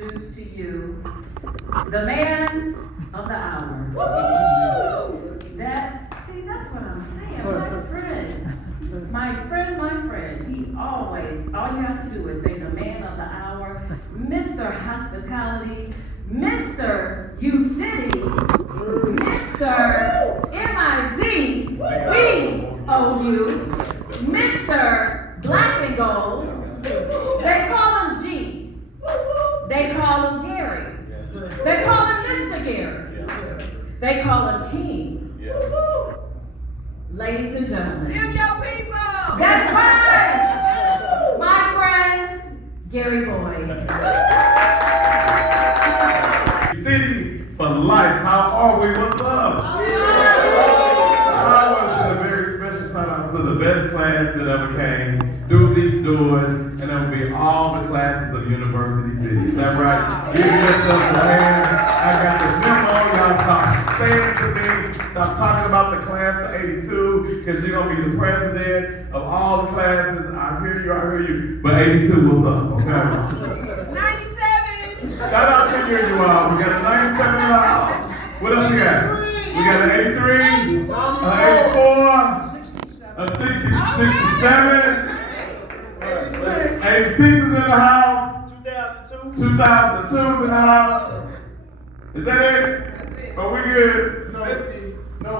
introduce to you the man of the hour. That's what I'm saying. My friend. He always, all you have to do is say the man of the hour, Mr. Hospitality, Mr. U City, Mr. M-I-Z-Z-O-U, Mr. Black and Gold. They call him G. They call him Gary. They call him Mr. Gary. They call him King. Ladies and gentlemen. Them your people. That's right. My friend, Gary Boyd. City for life. How are we? What's up? I want to send a very special shout out to the best class that ever came through these doors, and that will be all the classes of University City. Is that right? Give yourself a hand. I got the memo. Y'all stop saying to me. Stop talking about the class of 82, because you're going to be the president of all the classes. I hear you. But 82, what's up? Okay? 97. Shout out to you all. We got a 97 in the house. What else we got? We got an 83, an 84, a 67, 86 is in the house, 2002 is in the house. Is that it? That's it. Are we good? No, 50. No,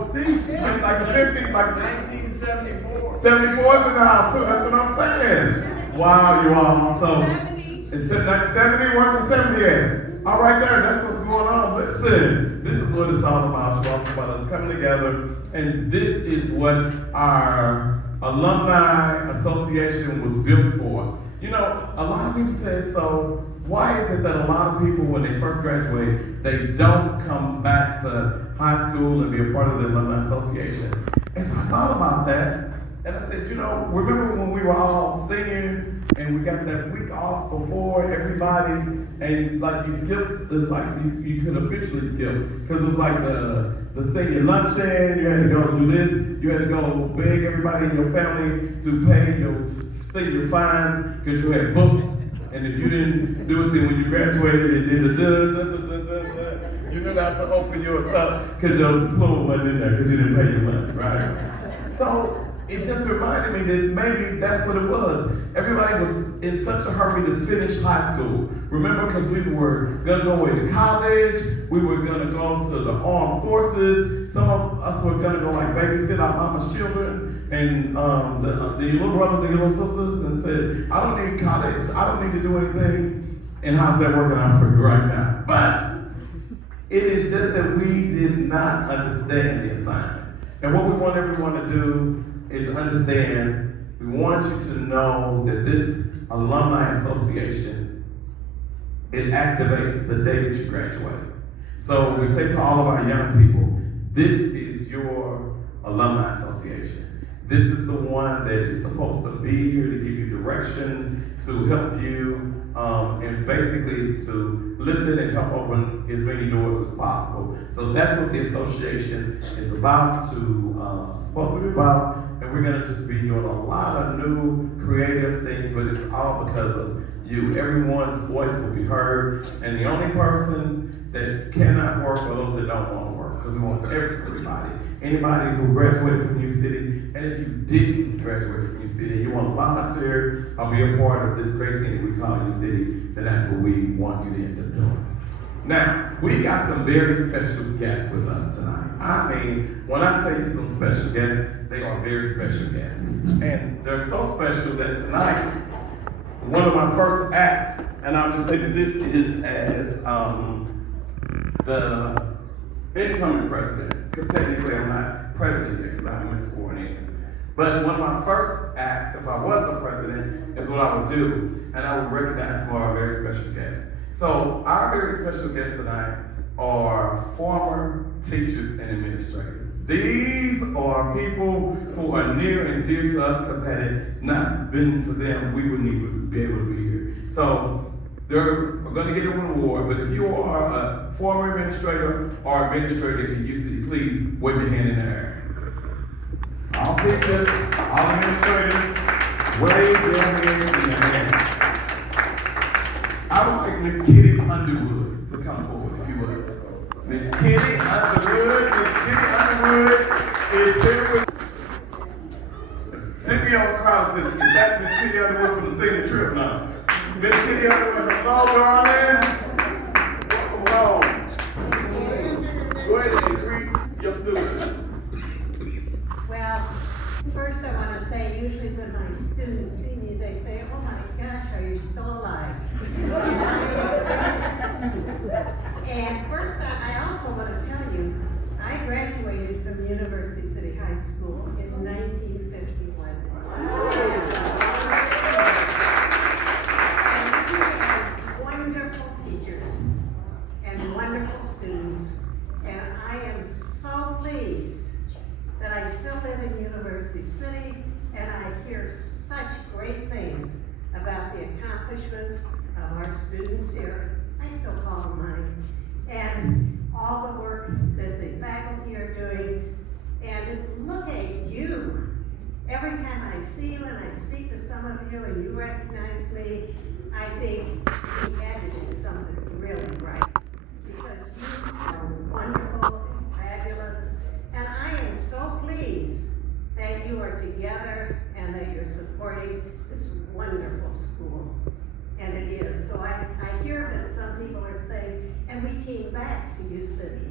like a 50, like 1974. 74 is in the house too. That's what I'm saying. Wow, you all. So 70. it's 70. Where's the 78? All right there. That's what's going on. Listen, this is what it's all about. You all, it's about us coming together, and this is what our Alumni Association was built for. You know, a lot of people said, so why is it that a lot of people, when they first graduate, they don't come back to high school and be a part of the Alumni Association? And so I thought about that, and I said, you know, remember when we were all seniors and we got that week off before everybody, and like you skipped, you could officially skip, because it was like the senior luncheon, you had to go do this, you had to go beg everybody in your family to pay your senior fines because you had books. And if you didn't do it, then when you graduated, it did you knew not to open yours up because your diploma wasn't in there because you didn't pay your money, right? So it just reminded me that maybe that's what it was. Everybody was in such a hurry to finish high school. Remember, because we were going to go away to college, we were going to go to the armed forces, some of us were going to go like babysit our mama's children. And the little brothers and your little sisters, and said, I don't need college, I don't need to do anything. And how's that working out for you right now? But it is just that we did not understand the assignment. And what we want everyone to do is understand, we want you to know that this Alumni Association, it activates the day that you graduate. So we say to all of our young people, this is your Alumni Association. This is the one that is supposed to be here to give you direction, to help you, and basically to listen and help open as many doors as possible. So that's what the association is about supposed to be about, and we're gonna just be doing a lot of new creative things, but it's all because of you. Everyone's voice will be heard, and the only persons that cannot work are those that don't want to work, because we want everybody. Anybody who graduated from U City, and if you didn't graduate from U City, you want to volunteer or be a part of this great thing that we call U City, then that's what we want you to end up doing. Now, we got some very special guests with us tonight. I mean, when I tell you some special guests, they are very special guests. And they're so special that tonight, one of my first acts, and I'll just say that this is as the incoming president, because technically I'm not president yet because I haven't been sworn in. But one of my first acts, if I was the president, is what I would do, and I would recognize some of our very special guests. So our very special guests tonight are former teachers and administrators. These are people who are near and dear to us, because had it not been for them, we wouldn't even be able to be here. So they're going to get a reward, but if you are a former administrator or administrator at U City, please wave your hand in the air. All teachers, all administrators, wave your hand in the air. I I would like Miss Kitty Underwood to come forward, if you would. Miss Kitty Underwood, is here with. Scipio Crowd says, is that Miss Kitty Underwood from the senior trip now? Miss Kitty Underwood, hello, darling. Welcome home. Go ahead and greet your students. Well, first I want to say, usually when my students see me, they say, oh my gosh, are you still alive? And first, I also want to tell you, I graduated from University City High School in 1951. And we had wonderful teachers and wonderful students, and I am so pleased that I still live in University City, and I hear such great things about the accomplishments of our students here. I still call them mine. And all the work that the faculty are doing. And look at you. Every time I see you and I speak to some of you and you recognize me, I think we had to do something really right. Because you are wonderful and fabulous. And I am so pleased that you are together and that you're supporting this wonderful school. And it is. So I hear that some people are saying, and we came back to U City.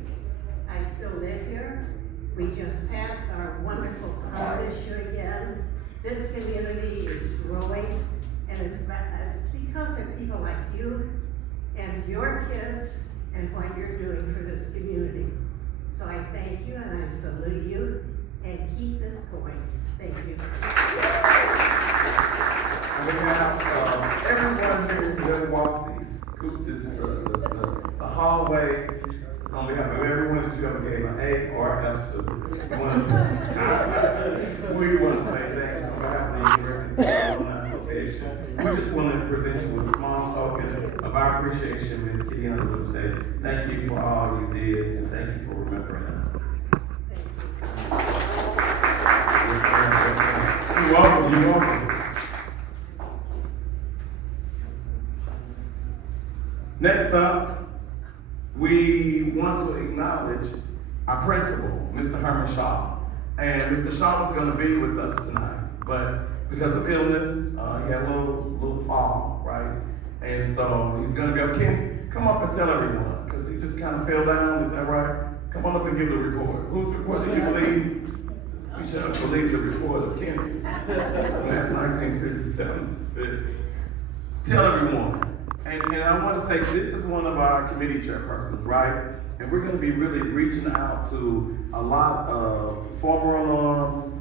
I still live here. We just passed our wonderful college issue again. This community is growing, and it's because of people like you and your kids and what you're doing for this community. So I thank you and I salute you, and keep this going. Thank you. We have everyone here who doesn't walk these, the hallways. On behalf of everyone that you ever gave an A or F to, we want to say thank you on behalf of the University Alumni Association. We just want to present you with a small token of our appreciation, Ms. Kitty Underwood. Say thank you for all you did, and thank you for remembering us. You're welcome. You're welcome. Next up, we want to acknowledge our principal, Mr. Herman Shaw. And Mr. Shaw was going to be with us tonight, but because of illness, he had a little fall, right? And so he's going to be up. Kenny, come up and tell everyone, because he just kind of fell down, is that right? Come on up and give the report. Whose report do you believe? We should believe the report of Kenny. That's 1967. Tell everyone. And I want to say, this is one of our committee chairpersons, right? And we're going to be really reaching out to a lot of former alums,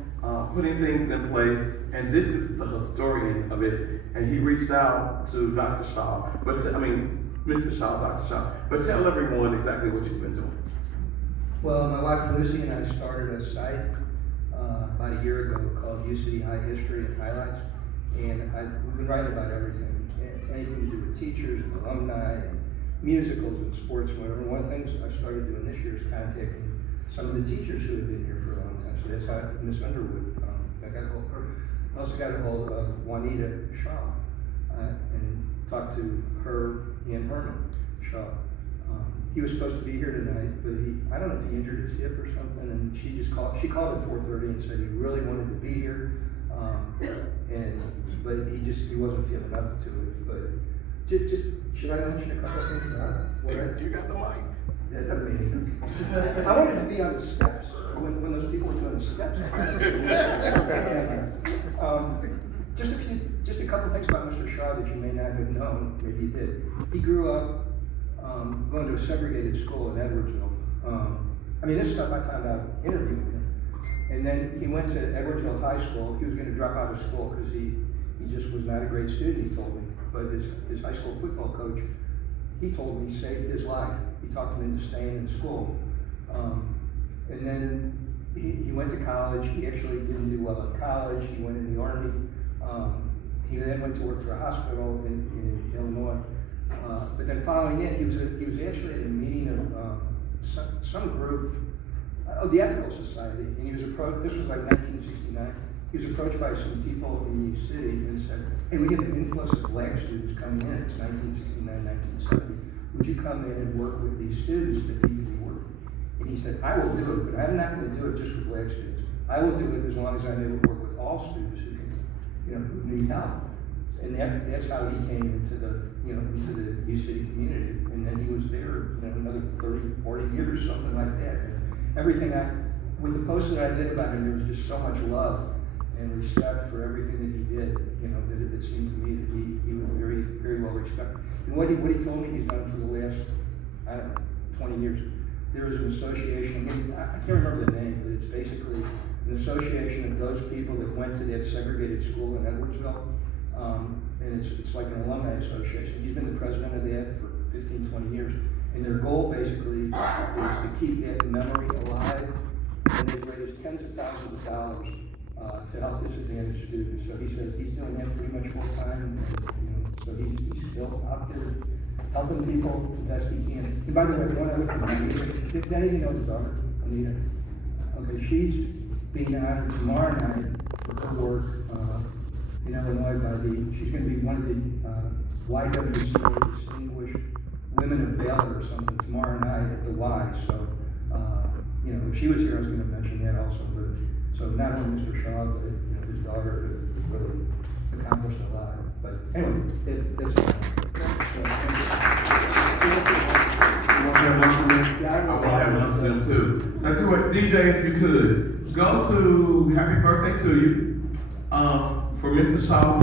putting things in place, and this is the historian of it. And he reached out to Dr. Shaw, Mr. Shaw, Dr. Shaw. But tell everyone exactly what you've been doing. Well, my wife Lucy and I started a site about a year ago called U City High History and Highlights, and we've been writing about everything. Anything to do with teachers and alumni and musicals and sports and whatever. One of the things I started doing this year is contacting some of the teachers who have been here for a long time. So that's how Miss Underwood, I got a hold of her. I also got a hold of Juanita Shaw and talked to her and Herman Shaw. He was supposed to be here tonight, but I don't know if he injured his hip or something, and she called at 4:30 and said he really wanted to be here. But he wasn't feeling up to it. But just should I mention a couple of things about it? You got the mic. That doesn't mean anything. I wanted to be on the steps when those people were doing the steps. Just a couple of things about Mr. Shaw that you may not have known. Maybe you did. He grew up going to a segregated school in Edwardsville. This stuff I found out interviewing him. And then he went to Edwardsville High School. He was going to drop out of school because he just was not a great student, he told me. But his high school football coach, he told me, saved his life. He talked him into staying in school. And then he went to college. He actually didn't do well in college. He went in the Army. He then went to work for a hospital in Illinois. But then following it, he was actually at a meeting of some group, the Ethical Society, and he was approached. This was like 1969. he was approached by some people in the city and said, hey, we have an influx of black students coming in, it's 1969, 1970. Would you come in and work with these students that need to be working? And he said, I will do it, but I'm not going to do it just for black students. I will do it as long as I'm able to work with all students who can, who need help. And that's how he came into the U City community. And then he was there, another 30, 40 years, something like that. And everything with the post that I did about him, there was just so much love and respect for everything that he did, that it seemed to me that he was very, very well respected. And what he told me he's done for the last, 20 years, there is an association, I can't remember the name, but it's basically an association of those people that went to that segregated school in Edwardsville. And it's like an alumni association. He's been the president of that for 15, 20 years. And their goal basically is to keep that memory alive. And they've raised tens of thousands of dollars to help disadvantaged students. So he said he's doing that pretty much full time. And, so he's still out there helping people the best he can. And by the way, one other thing, did anything know his daughter, Anita? Okay, she's being honored tomorrow night for her work in Illinois she's going to be one of the YWCA Distinguished Women of Valor or something tomorrow night at the Y. So, if she was here, I was going to mention that also. But so not only Mr. Shaw, but his daughter has really accomplished a lot. But anyway, that's all. I want to have lunch with them too. So that's what, DJ, if you could, go to Happy Birthday to You for Mr. Shaw.